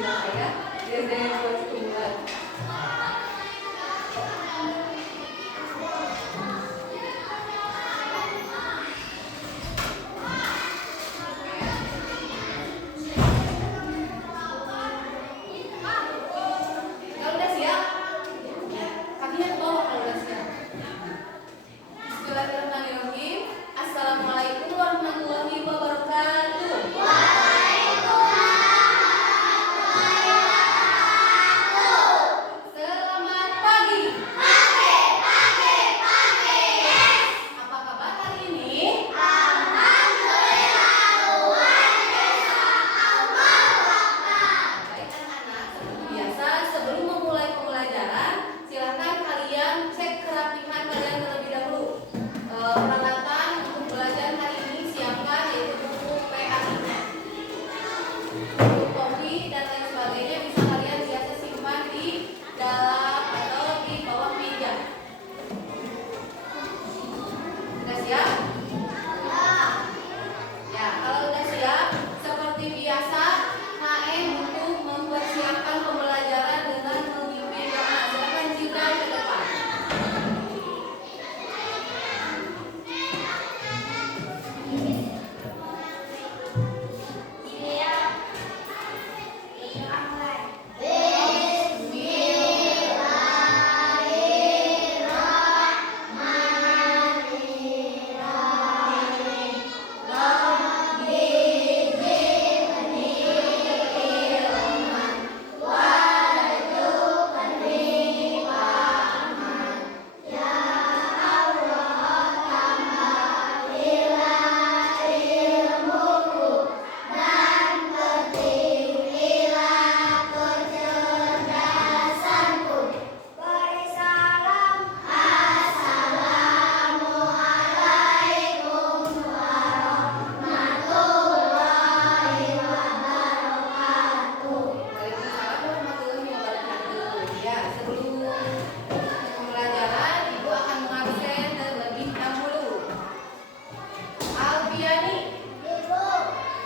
saya desde bulan. Kalau udah siap, kakinya ke bawah kalau udah siap. Bismillahirrahmanirrahim. Assalamualaikum warahmatullahi wabarakatuh. Selamat pagi. Apa kabar hari ini? Baik anak-anak, seperti biasa sebelum memulai pembelajaran, silakan kalian cek kerapihan kalian terlebih dahulu. Peralatan untuk belajar hari ini siapkan, yaitu buku PAI-nya, buku kopi dan lain sebagainya bisa kalian biasa simpan di dalam atau di bawah meja. Sudah siap? Ya, kalau sudah siap, seperti biasa, HM untuk mempersiapkan pembelajaran dengan memimpin doa. Silakan Citra ke depan. Waalaikumsalam warahmatullahi wabarakatuh. Ya, sebelum pembelajaran, Ibu akan mengabsen terlebih dahulu. Alfiani,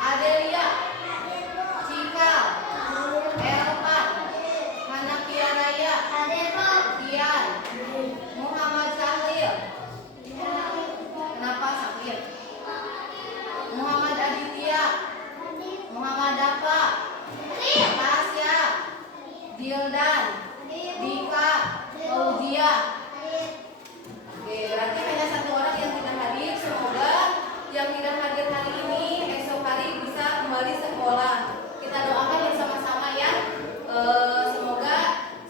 Adelia, Cika, Elvan, Hanakia Raya, Dian, Muhammad Sahlil. Kenapa Sahlil? Muhammad Aditya, Muhammad Dafa, Tasya, Dildan, Dika, Fauzia. Oke, berarti hanya satu orang yang tidak hadir. Semoga yang tidak hadir hari ini esok hari bisa kembali sekolah. Kita doakan yang sama-sama ya. Semoga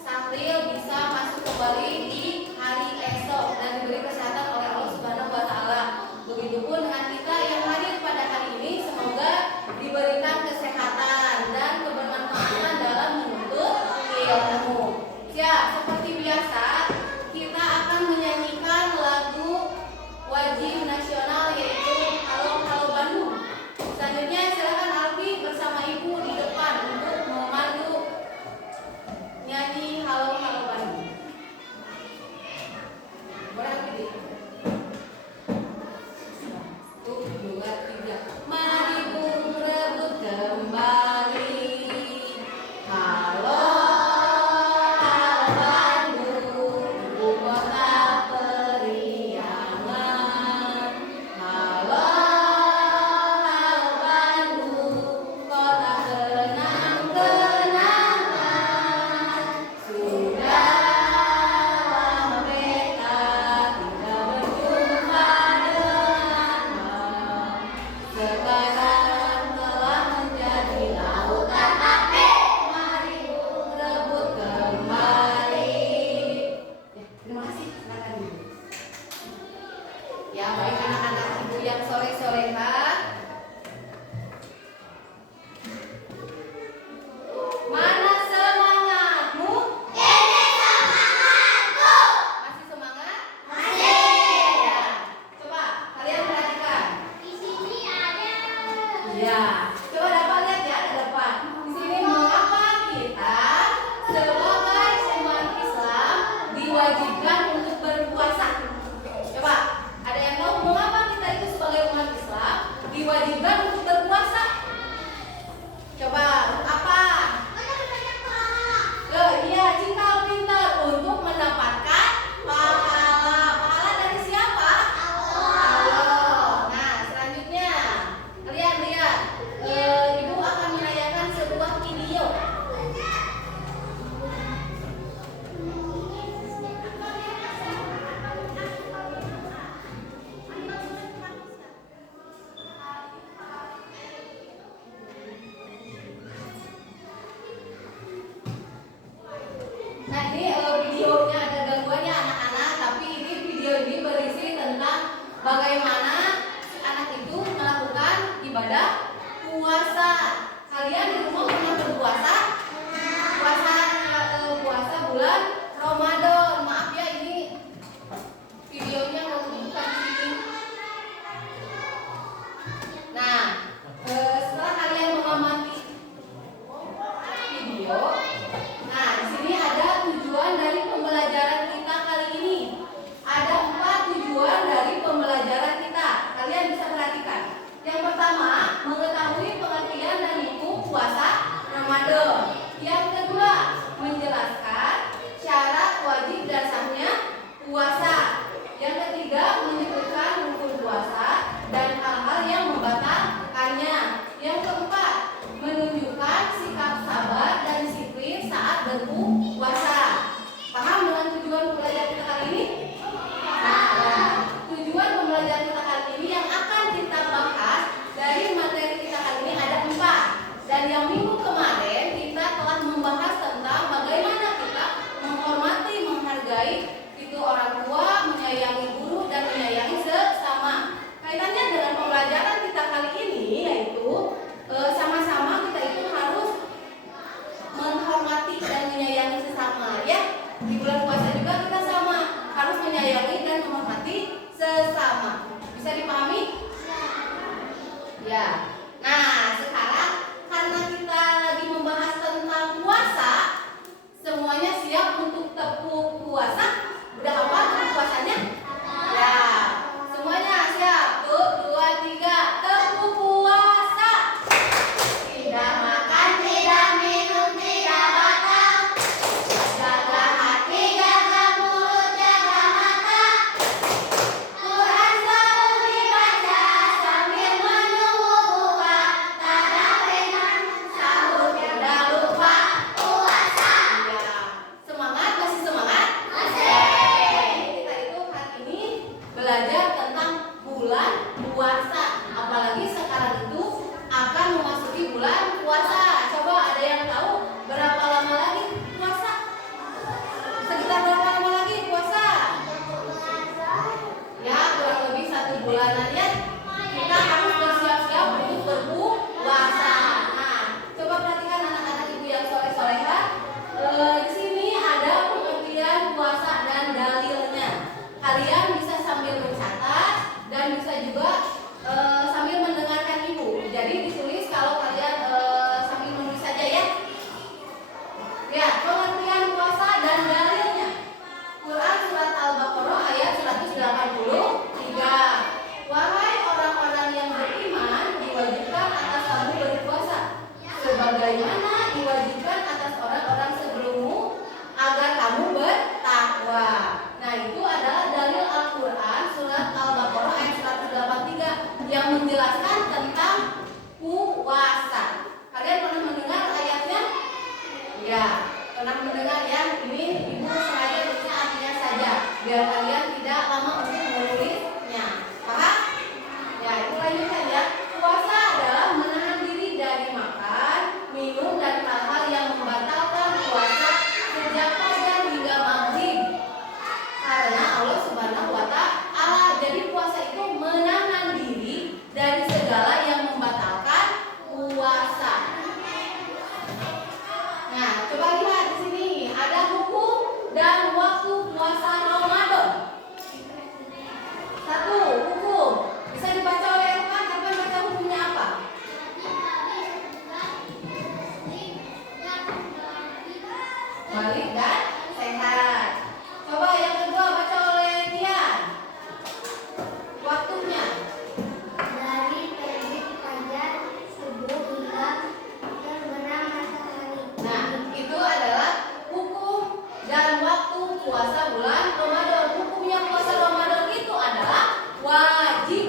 Sahril bisa masuk kembali di hari esok dan diberi kesehatan oleh Allah Subhanahu wa taala. Begitupun dengan kita yang hadir pada hari ini, semoga diberikan kesehatan dan kebermanfaatan dalam menuntut ilmu. Nah ini videonya ada gangguannya anak-anak, tapi ini video ini berisi tentang bagaimana si anak itu melakukan ibadah puasa. Kalian di rumah pernah berpuasa? Puasa bulan Ramadan. Maaf ya, ini videonya bukan di sini. Nah, setelah kalian mengamati video, nah di sini ada tujuan dari pembelajaran kita kali ini. Ada 4 tujuan dari pembelajaran kita. Kalian bisa perhatikan. Yang pertama, mengetahui pengertian dan hukum puasa Ramadan. Yang kedua, menjelaskan syarat wajib dan sahnya puasa. Yang ketiga, menyebutkan rukun puasa dan hal-hal yang membatalkannya. Yang keempat, menunjukkan sikap sabar dan disiplin saat berpuasa. Paham dengan tujuan pembelajaran kita kali ini? Nah, tujuan pembelajaran kita kali ini yang akan kita bahas dari materi kita kali ini ada 4. Dan yang minggu kemarin kita telah membahas tentang bagaimana kita menghormati, menghargai itu orang tua, menyayangi guru dan menyayangi sesama. Kaitannya dengan pembelajaran kita kali ini yaitu sama-sama kita itu harus menghormati dan menyayangi sesama ya. Di bulan puasa juga kita sama harus menyayangi dan menghormati sesama. Bisa dipahami? Ya. Nah, sekarang karena kita lagi membahas tentang puasa, semuanya siap untuk tepuk puasa? Udah apa tepuk puasanya? Ya. Semuanya siap. Tuh, 2, 3, tepuk puasa. Tidak makan, tidak minum, tidak batal. Jaga hati, jaga mulut, jaga mata. Quran selalu dibaca sambil menunggu buka. Tarawih sahur tidak lupa puasa. Ya. Semangat, masih semangat? Masih. Kita itu hari ini belajar tentang bulan puasa. Apalagi sekarang itu akan memasuki bulan puasa. Coba ada yang tahu berapa lama lagi puasa? Sekitar berapa lama lagi puasa? Ya, kurang lebih 1 bulanan ya. Kita harus bersiap-siap untuk berpuasa. Nah, coba perhatikan anak-anak ibu yang soleh-soleha. Di sini ada pengertian puasa dan dalilnya. Kalian bisa sambil mencatat dan bisa juga sambil mendengarkan ibu. Jadi ditulis kalau kalian sambil menulis saja ya. Ya, pengertian puasa dan dalilnya. Quran surat Al-Baqarah ayat 183. Wahai orang-orang yang beriman, diwajibkan atas kamu berpuasa sebagaimana diwajibkan atas orang-orang sebelummu agar kamu bertakwa. Nah, itu adalah dalil Al-Quran surat Al-Baqarah ayat 183 yang menjelaskan tentang puasa. Kalian pernah mendengar ayatnya? Ya, pernah mendengar ya. Ini ibu sengaja tulisnya artinya saja biar kalian tidak lama untuk menulisnya. Paham? Ya, itu lanjutkan ya. Puasa adalah menahan diri dari makan, minum dan hal-hal yang membatalkan puasa sejak fajar hingga maghrib. Karena Allah Subhanahu wa Ta'ala. Jadi puasa itu menahan diri dari segala yang membatalkan puasa. Nah, coba lihat di sini ada hukum dan waktu puasa Ramadan. 1. Hukum. Bisa dibaca oleh rekan. Rekan baca hukumnya apa? Balik dan sehat. Coba yang kedua baca oleh Tian. Waktunya Dari terbit fajar subuh hingga terbenam matahari. Nah, itu adalah hukum dan waktu puasa bulan Ramadan. Hukumnya puasa Ramadan itu adalah wajib.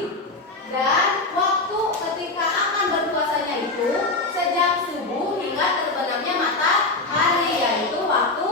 Dan waktu ketika akan berpuasanya itu sejak subuh hingga terbenamnya matahari, yaitu waktu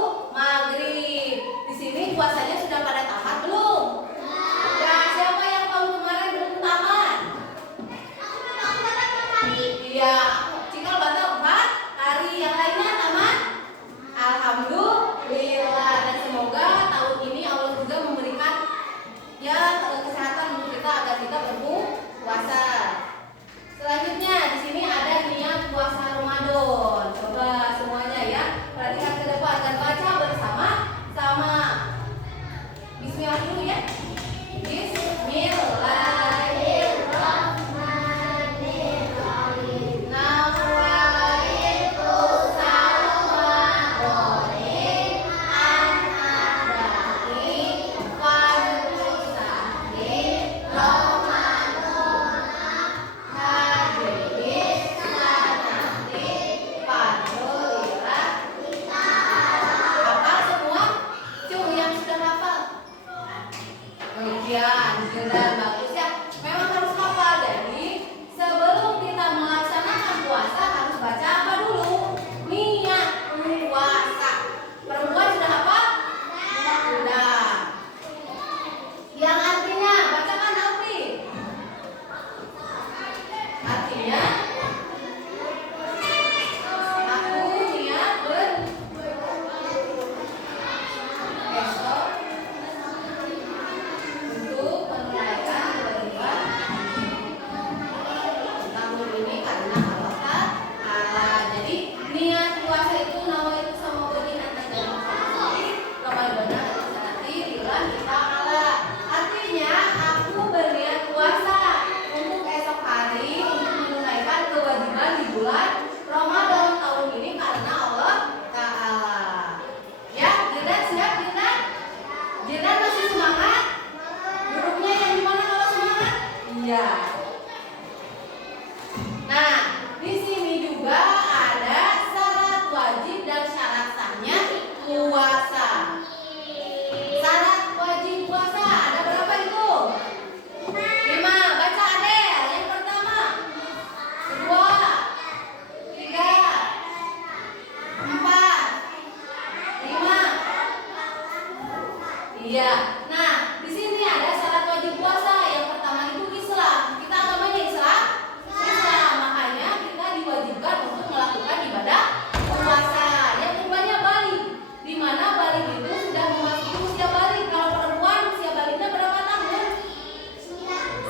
Iya. Nah, di sini ada syarat wajib puasa. Yang pertama itu Islam. Kita agamanya Islam. Islam. Makanya kita diwajibkan untuk melakukan ibadah puasa. Yang keduanya balik. Di mana balik itu sudah memasuki usia balik. Kalau perempuan usia baliknya berapa tahun?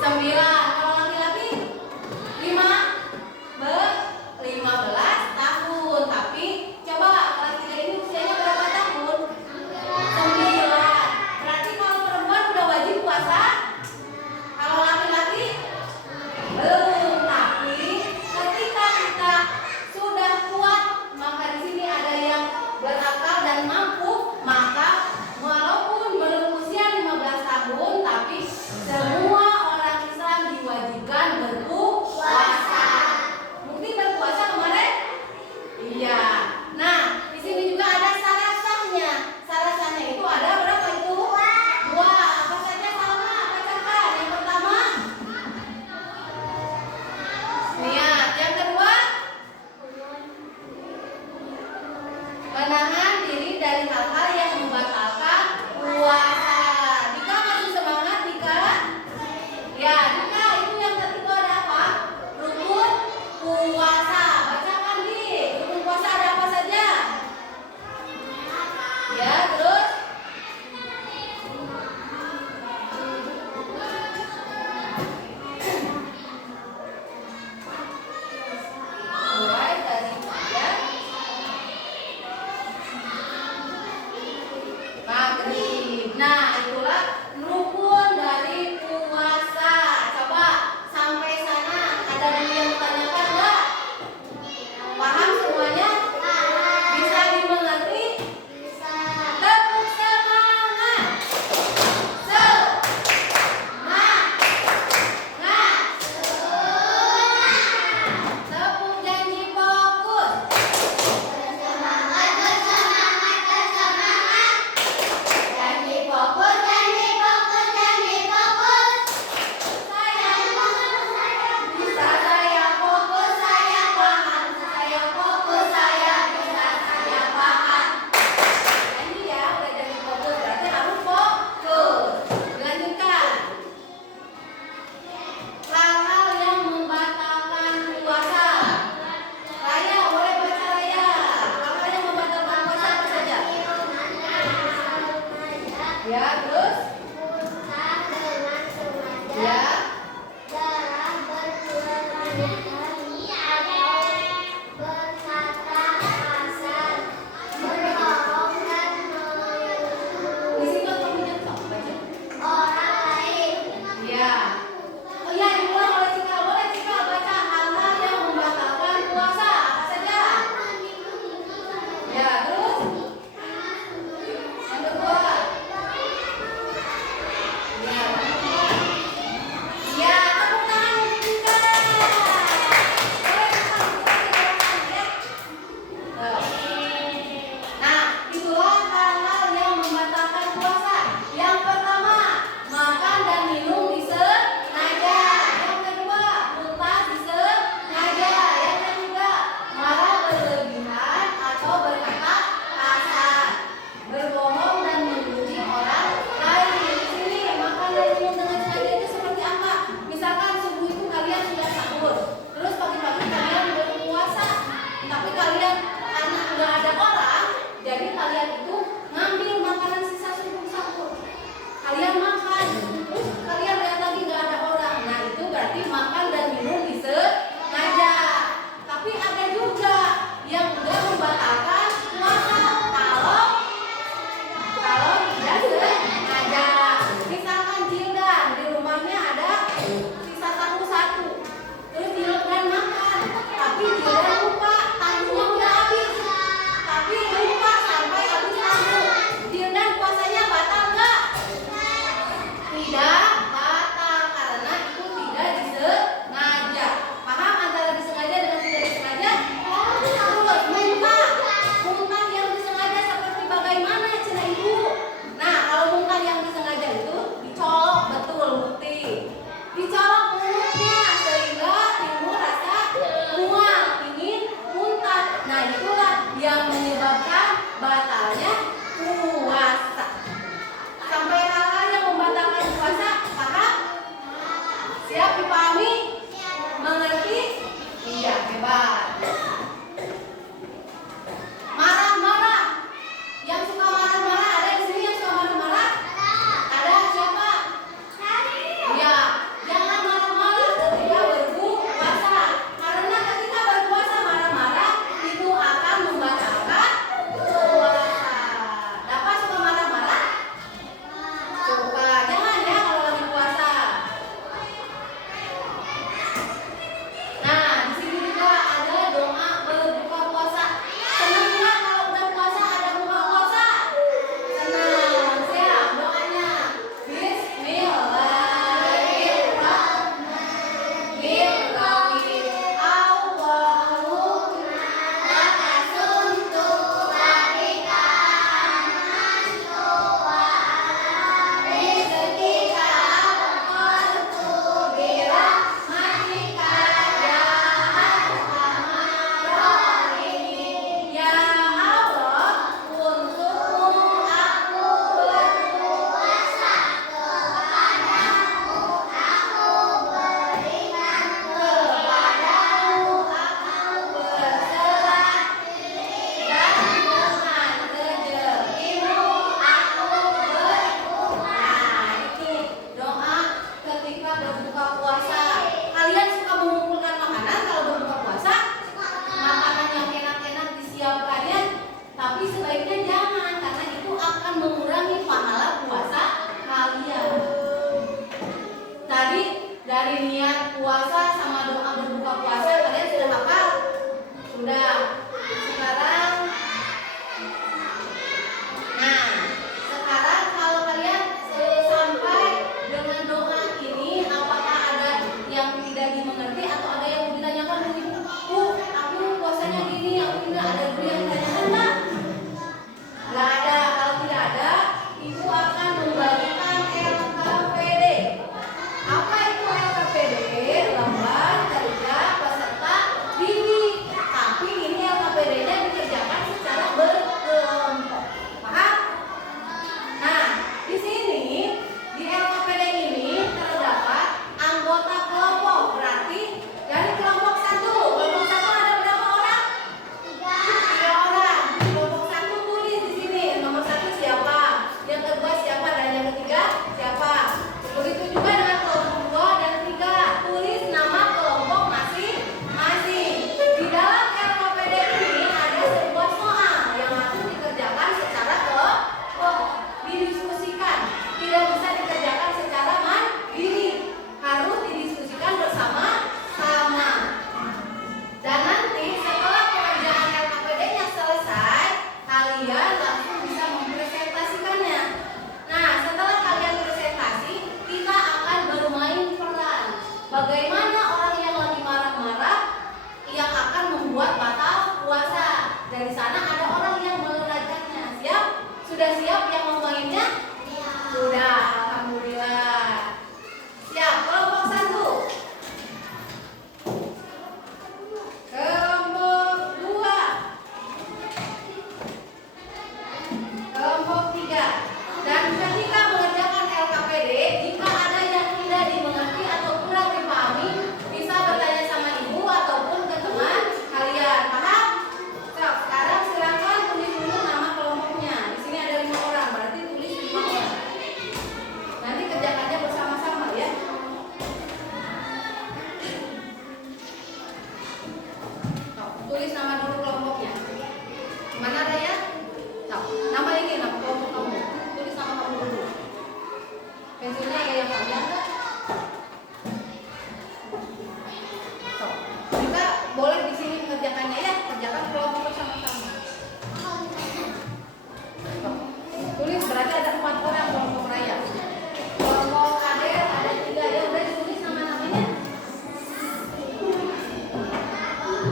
9. Kalau laki-laki 15 tahun. Tapi coba kelas 3 ini usianya berapa tahun? 9. Berarti kalau perempuan udah wajib puasa. Kalau laki-laki belum. Tapi ketika kita sudah kuat, maka di sini ada yang berakal dan mampu, maka walaupun belum usia 15 tahun, tapi semua orang Islam diwajibkan berpuasa. Mungkin berpuasa kemarin? Iya. Nah, di sini juga ada syarat sahnya. Syarat sahnya itu ada berapa itu? 2. Apa saja sama? Bacakan. Yang pertama, niat. Yang kedua, menahan diri dari hal-hal yang membatalkan puasa. Dika masih semangat, Dika? Ya, Dika, itu yang ketiga ada apa? Rukun puasa. Bacakan, Di. Rukun puasa ada apa saja? Ya, terus? Mulai dari ya. Maghrib. Nah, itulah rukun dari puasa. Coba sampai sana ada yang ditanyakan enggak? Paham semuanya? Bisa dimengerti? Tepuk semangat. Tepuk janji fokus. Janji fokus, janji fokus, janji fokus. Bisa saya fokus, saya paham. Saya fokus, saya bisa, saya paham. Ini ya, udah janji fokus, berarti harus fokus. Dilanjutkan. Hal-hal yang membatalkan puasa. Raya, boleh baca Raya. Hal-hal yang membatalkan puasa apa saja? Ya, terus? Ya. Di situ kamunya sok baca. Ya. Oh iya, dimulai oleh Cikal. Boleh Cikal baca hal-hal yang membatalkan puasa. Apa saja? Ya, terus? Yang kedua. kalian langsung bisa mempresentasikannya. Nah, setelah kalian presentasi, kita akan bermain peran. Bagaimana orang yang lagi marah-marah yang akan membuat batal puasa. Dari sana ada orang yang melunakkannya. Siap? Sudah siap yang mau mainnya? Sudah, alhamdulillah. Siap, kelompok 1. Kelompok 2. Kelompok 3. Dan ketika mengerjakan LKPD, jika ada yang tidak dimengerti atau kurang dipahami, bisa bertanya sama ibu ataupun ke teman kalian. Paham? Sekarang silakan tulis dulu nama kelompoknya. Di sini ada 5 orang, berarti tulis 5 orang. Nanti kerjakannya bersama-sama ya. Tulis nama dulu kelompoknya. Mana Raya? Nama ini, nama kelompok kamu. Tulis nama kamu dulu. Pensilnya ada yang panjang nggak? Kita boleh di sini mengerjakannya ya. Kerjakan kelompok bersama-sama. Tulis berarti ada 4 orang kelompok Raya. Kelompok Ade ada 3 ya. Udah ditulis nama-namanya.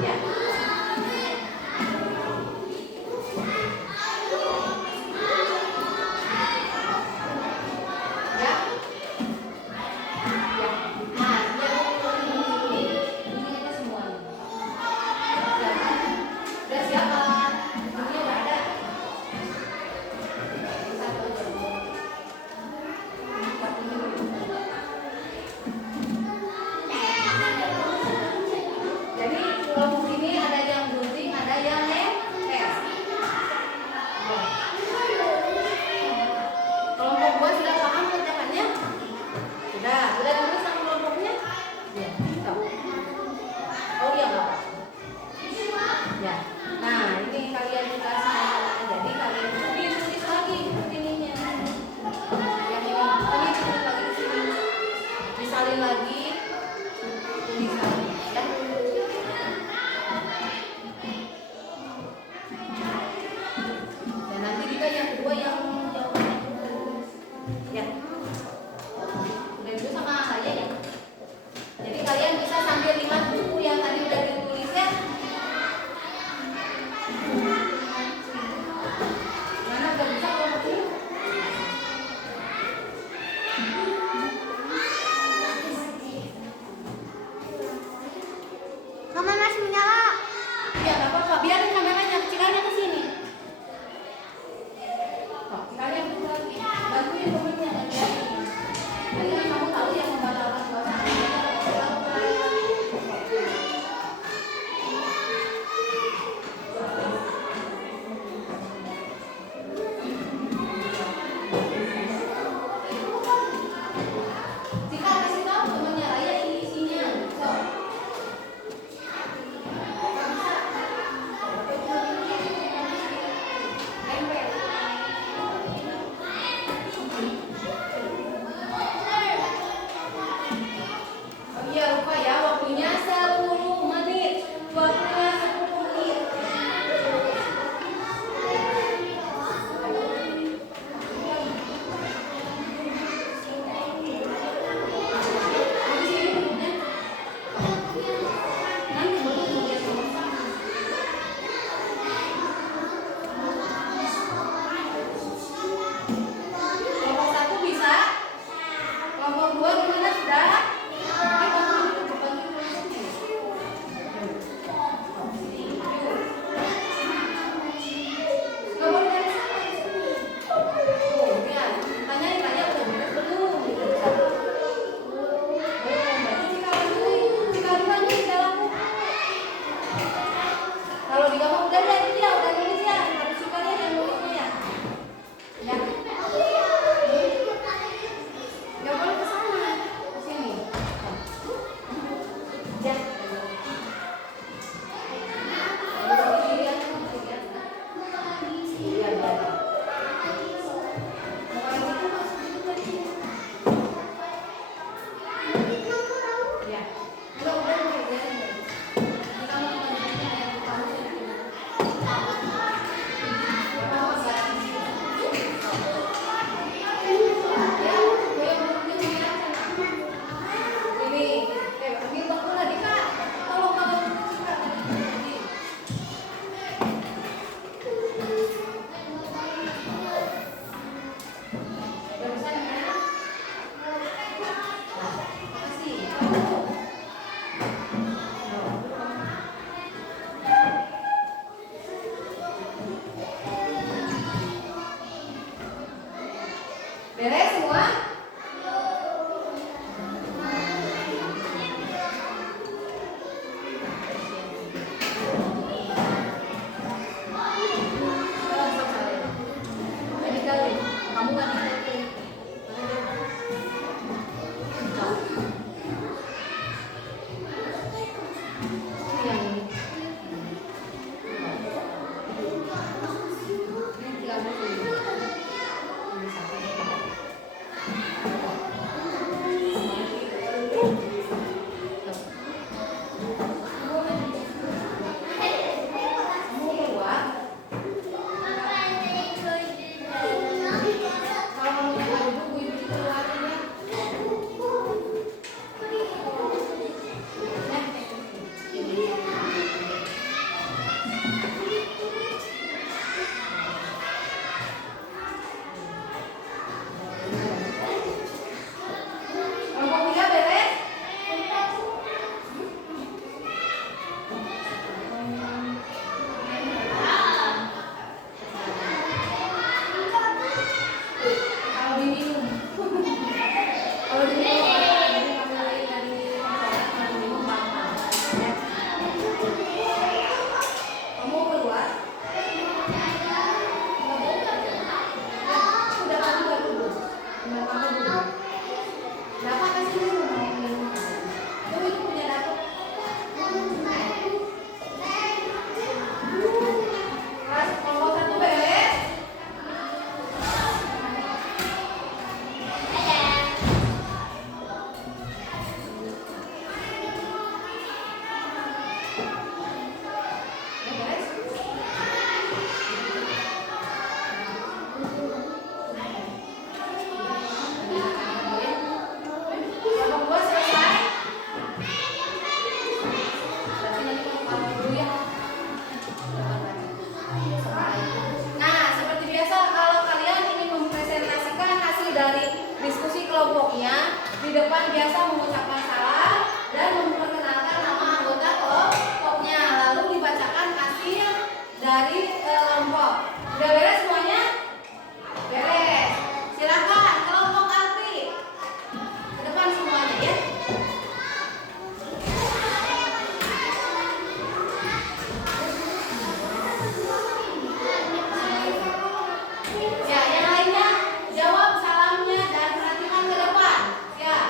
Ya. Beres semua? Kamu kan di depan biasa mengucapkan salam dan memperkenalkan nama anggota kelompoknya, lalu dibacakan hasil dari kelompok. Udah beres semuanya? Beres. Silakan kelompok Alfi ke depan semuanya ya. Ya, yang lainnya jawab salamnya dan perhatikan ke depan. Ya.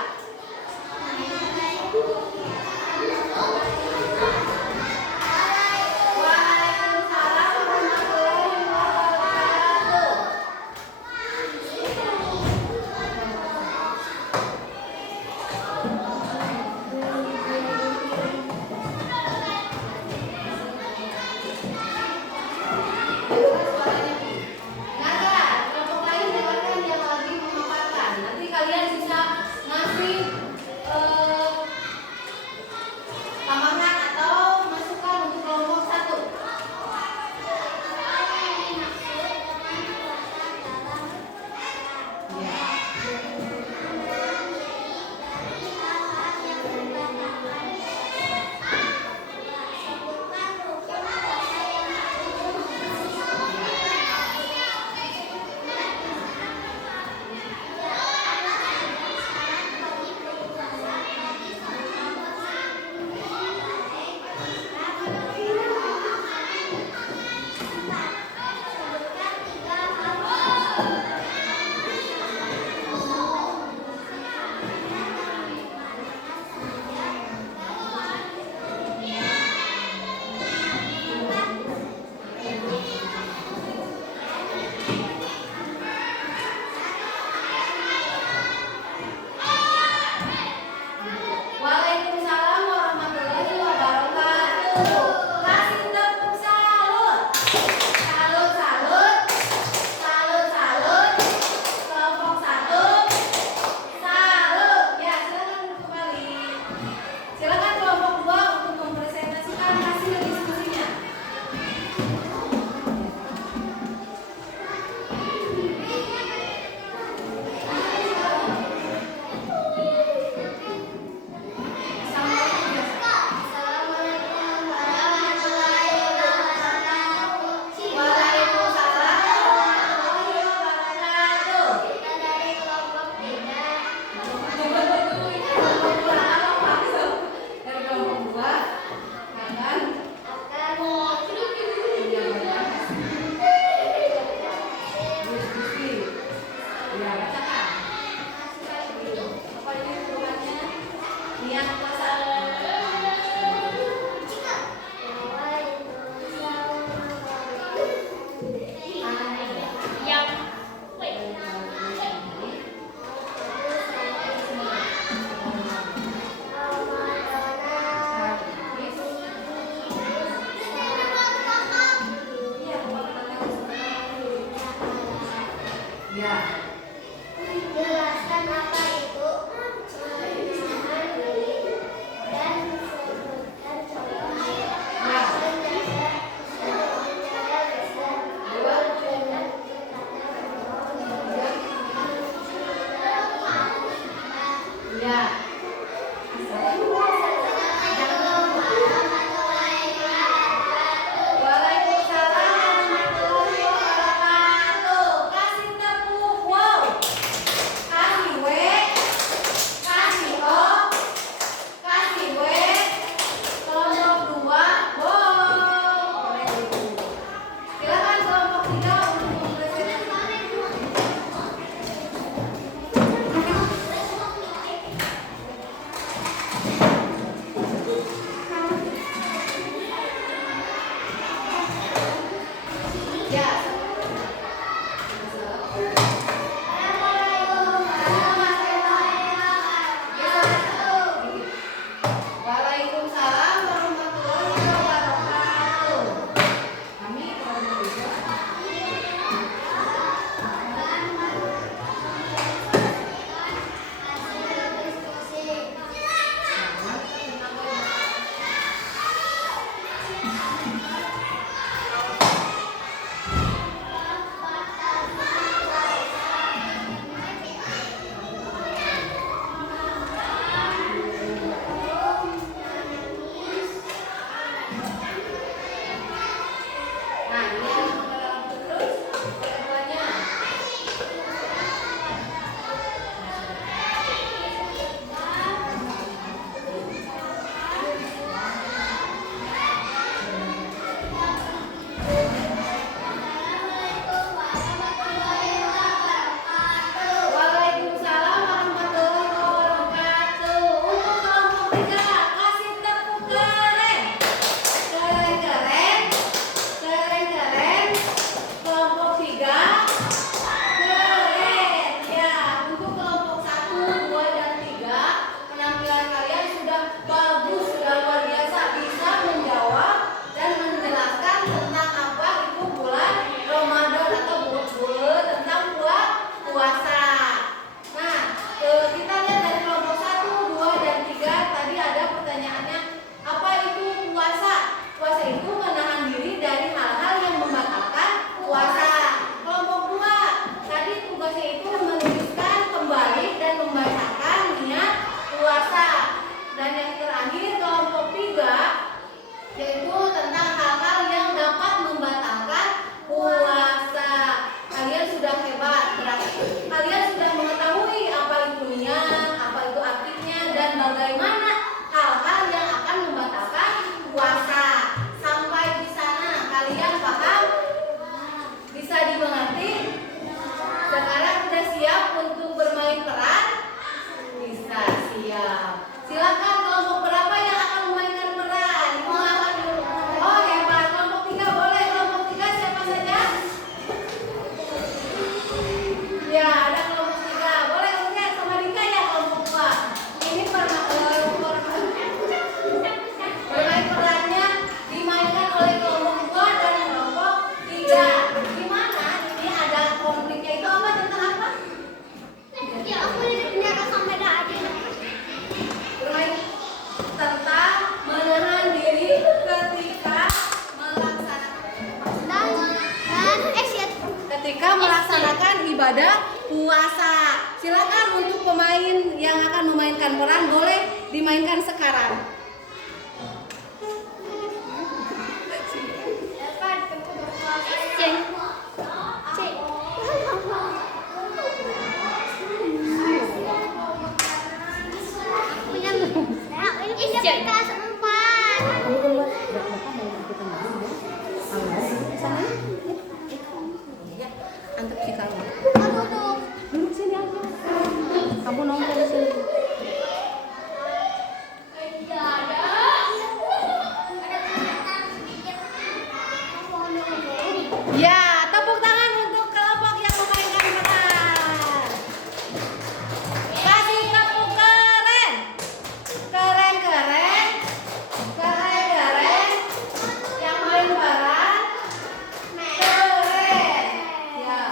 Ya. Jelaskan apa itu menahan diri dan sebutkan contoh senjata besar dengan Ya. Waalaikumsalam warahmatullahi wabarakatuh. Kasih tepuk wow. Kasih W. Kasih O. Kasih W. Kelompok 2 wow. Silakan kelompok 3 untuk mempresentasikan. Ya. Waalaikumsalam warahmatullahi wabarakatuh. Kami kelompok 3. Nah, ini yang terus keduanya. Waalaikumsalam warahmatullahi wabarakatuh. Untuk kelompok 3 kasih tepuk keren. Keren-keren. Keren-keren. Kelompok 3 keren. Ya, untuk kelompok 1, 2 dan 3 penampilan kalian sudah bagus, sudah luar biasa, bisa menjawab dan menjelaskan tentang apa itu bulan Ramadan atau bulan tentang puasa. Nah, kita lihat dari kelompok 1, 2 dan 3 tadi ada pertanyaannya, apa itu puasa? Puasa itu menahan diri dari hal-hal yang membatalkan puasa. Kelompok 2 tadi tugasnya itu menuliskan kembali dan membacakan niat puasa. Dan yang terakhir kelompok 3 yaitu tentang hal-hal yang dapat membatalkan puasa. Kalian sudah hebat, berarti kalian sudah mengetahui apa itu niat, apa itu artinya, dan bagaimana hal-hal yang akan membatalkan puasa. Sampai di sana kalian paham? Bisa dimengerti? Sekarang sudah siap untuk bermain peran? Bisa siap. Silakan kelompok berapa yang akan memainkan peran? Ibu angkat dulu. Oh hebat, kelompok 3 boleh. Kelompok 3 siapa saja? Ya, ada kelompok 3. Boleh kemudian sama Dika ya kelompok 2. Ini bermain perannya dimainkan oleh kelompok 2 dan kelompok 3. Gimana? Ini ada konfliknya itu apa tentang apa? Ya, aku pindah sampai dah aja. Bermain tentang menahan diri ketika melaksanakan ibadah puasa. Silakan untuk pemain yang akan memainkan peran boleh dimainkan sekarang. Antep si kamu. Duduk sini aja. Kamu nongkrong di sini. Ya, tepuk tangan untuk kelompok yang memainkan peran. Kasih tepuk keren. Keren-keren. Keren-keren. Yang main peran. Keren. Ya.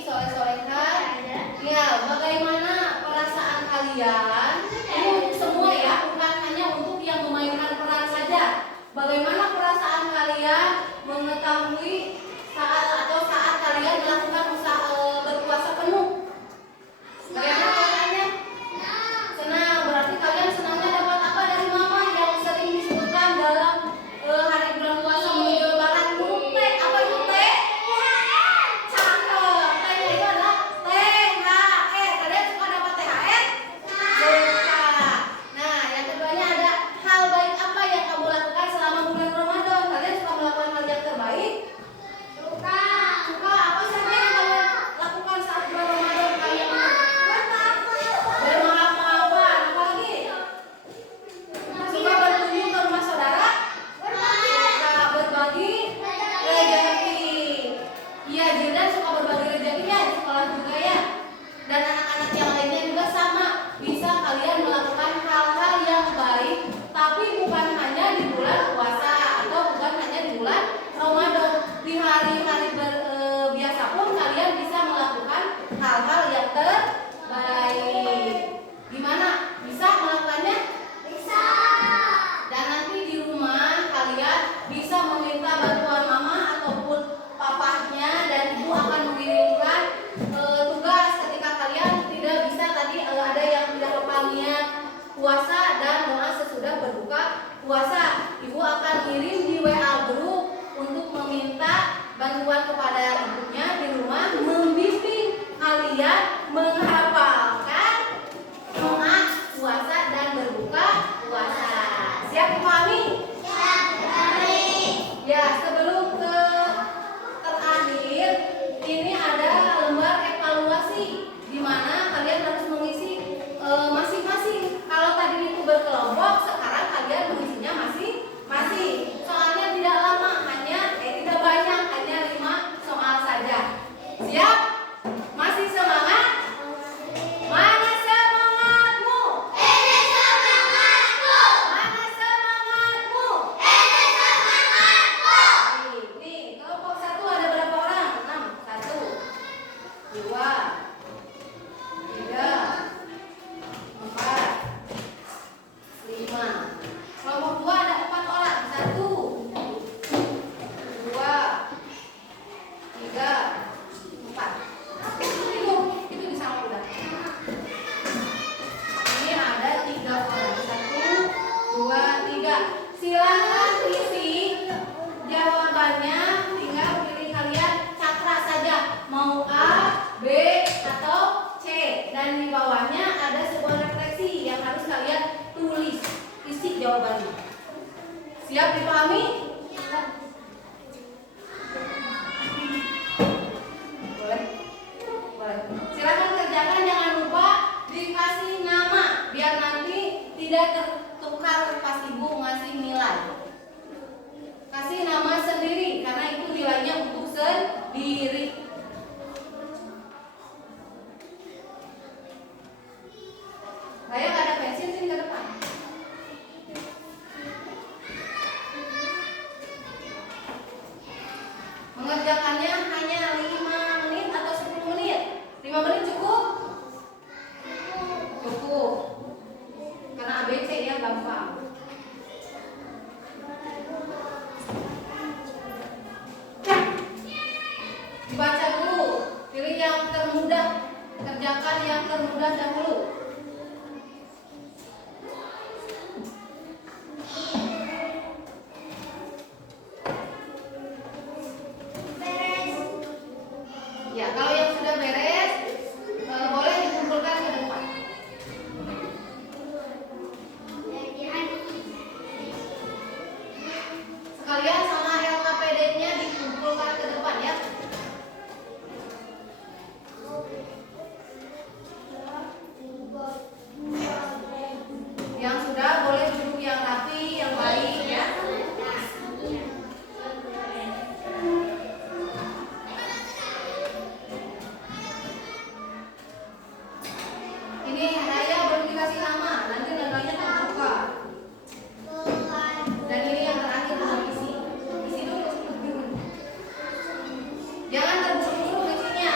baik, soleh-solehan. Ya, bagaimana perasaan kalian? Ini untuk semua ya, bukan hanya untuk yang memainkan peran saja. Bagaimana perasaan kalian mengetahui saat kalian melakukan usaha berpuasa penuh? Bagaimana perasaannya? Senang. Berarti kalian senangnya dapat apa dari mama yang sering disebutkan dalam hari bulan puasa menuju lebaran? Teh. Apa itu teh? Cakep. Tehnya itu adalah THR. Kalian suka dapat THR? Suka. Nah, yang keduanya ada hal baik apa yang kamu lakukan selama bulan Ramadan? Kalian suka melakukan hal yang terbaik? Suka. Suka. Apa saja yang kamu lakukan saat bulan Ramadan? Kalian bermaaf-maafan. Apa lagi? Suka berkunjung ke rumah saudara? Suka berbagi rezeki. Iya, Jirdan suka berbagi rezeki ya di sekolah juga ya. Dan anak-anak yang lainnya juga sama. Bisa kalian melakukan hal-hal yang baik, tapi bukan hanya di bulan puasa atau bukan hanya di bulan Ramadan. Di hari-hari biasa pun kalian bisa melakukan hal-hal yang terbaik. Gimana? Bisa melakukannya? Bisa. Dan nanti di rumah kalian bisa meminta bantuan mama ataupun papahnya, dan ibu akan mengirimkan tugas ketika kalian tidak bisa tadi ada yang tidak kepangian puasa dan doa sesudah berbuka puasa. Ibu akan kirim di WA group untuk meminta bantuan kepada ibunya di rumah membimbing kalian menghafalkan doa puasa dan berbuka puasa. Siap dipahami? Ya, sebelum ke terakhir, ini ada lembar evaluasi di mana kalian harus mengisi masing-masing. Kalau tadi itu berkelompok, sekarang kalian mengisinya masing-masing. Soalnya tidak lama, tidak banyak, hanya 5 soal saja. Siap? Masih semangat? Mana semangatmu? Ini semangatku. Mana semangatmu? Ini semangatku. Nih, kelompok 1 ada berapa orang? 6. 1, 2, 3, 4, 5. Kelompok 2 ada 4 orang. 1, 2, 3, 4. Itu bisa udah. Ini ada 3 orang. 1, 2, 3. Silakan isi jawabannya, tinggal pilih kalian cakra saja, mau A, B, atau C. Dan di bawahnya ada sebuah refleksi yang harus kalian tulis. Isi jawabannya. Siap dipahami? Boleh? Boleh. Silakan kerjakan, jangan lupa dikasih nama biar nanti tidak tertukar pas ibu ngasih nilai. Kasih nama sendiri karena itu nilainya untuk sendiri. Saya nggak ada pensil, sini ke depan. Mengerjakannya hanya 5 menit atau 10 menit. 5 menit cukup? Cukup. Karena ABC ya gampang. Dibaca dulu, pilih yang termudah, kerjakan yang termudah dahulu. Ya, kalau yang sudah beres, boleh dikumpulkan ke depan. Sekalian sama LKPD-nya dikumpulkan ke depan ya. Yang sudah boleh duduk yang rapi, yang baik ya. Ini Raya belum dikasih nama, nanti namanya terbuka. Dan ini yang terakhir belum isi. Isi dulu. Jangan terburu-buru isinya.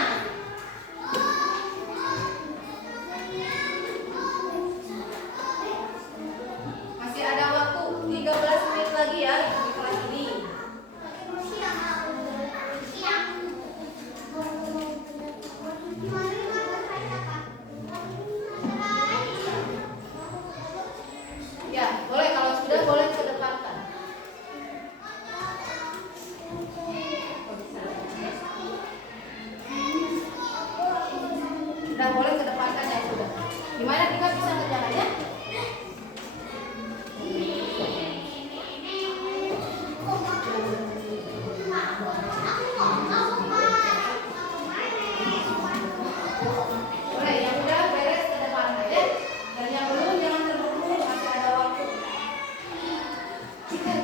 Sudah boleh kedepankan ya sudah. Gimana Dika bisa ngerjakannya? Boleh, yang udah beres kedepankan ya. Dan yang belum jangan terburu-buru, masih ada waktu. Dika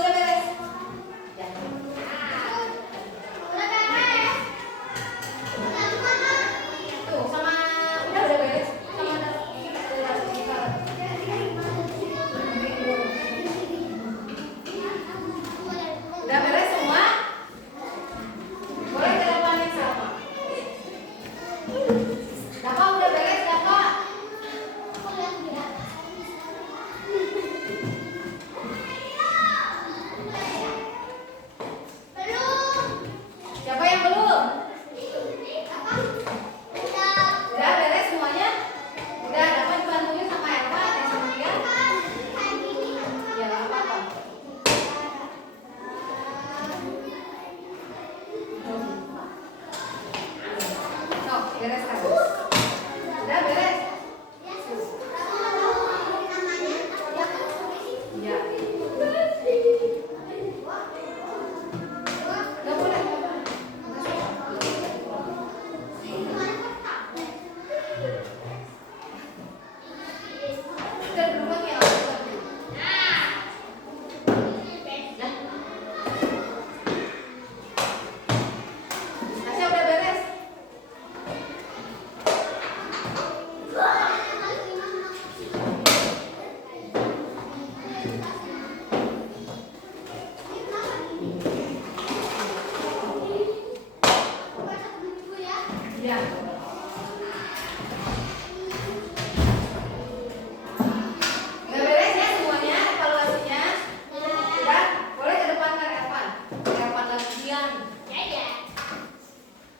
udah beres? Ya. Tuh, sama udah beres. Sama ada udah beres semua? Boleh jawabannya sama. Dapa udah beres, Dapa? Siapa yang belum? Udah beres semuanya? Udah, dapat dibantuin sama Elva dan sama dia? Ya, nggak apa-apa. Sok, beres kan? Udah beres? Iya. Nggak boleh, nggak boleh. Udah berubah ya? Tasya udah beres? Iya. Udah beres ya semuanya evaluasinya? Udah? Boleh ke depan kan Ervan? Ervan lagi Dian.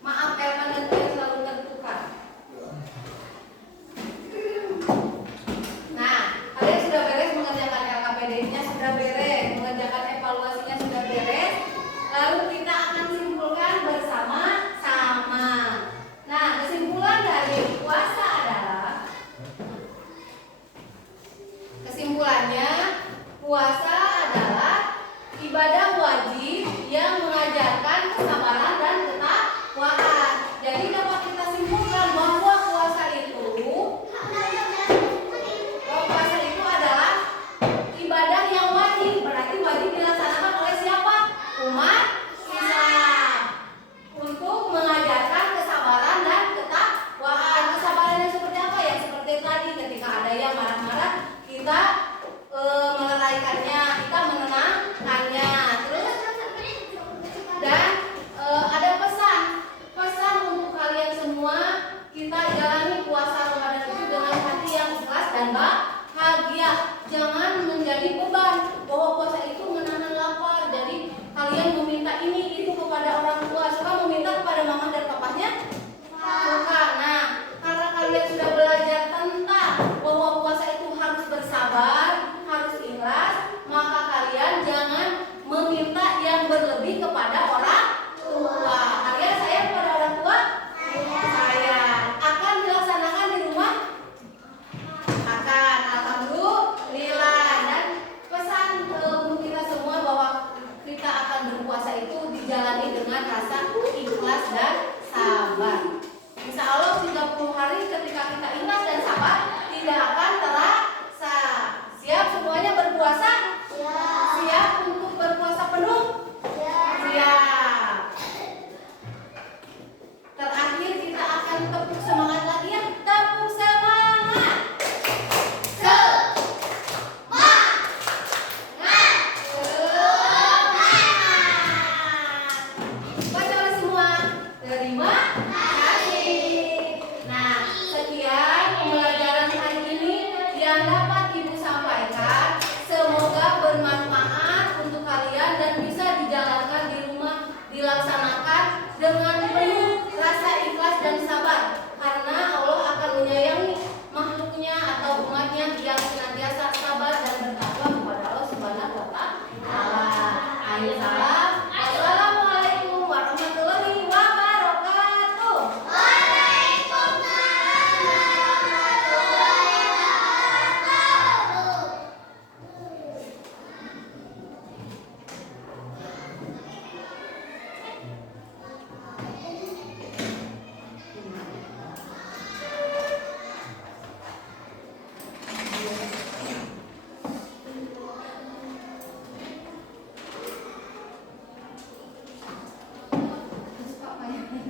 Maaf Ervan dan Dian selalu tertukar. Nah, kalian sudah beres mengerjakan LKPD-nya, sudah beres, mengerjakan evaluasinya sudah beres. Lalu kita akan simpulkan bersama-sama. Nah,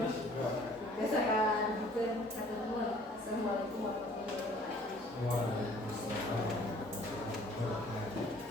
Biasakan gitu kata teman. Assalamualaikum warahmatullahi wabarakatuh. Waalaikumsalam warahmatullahi wabarakatuh.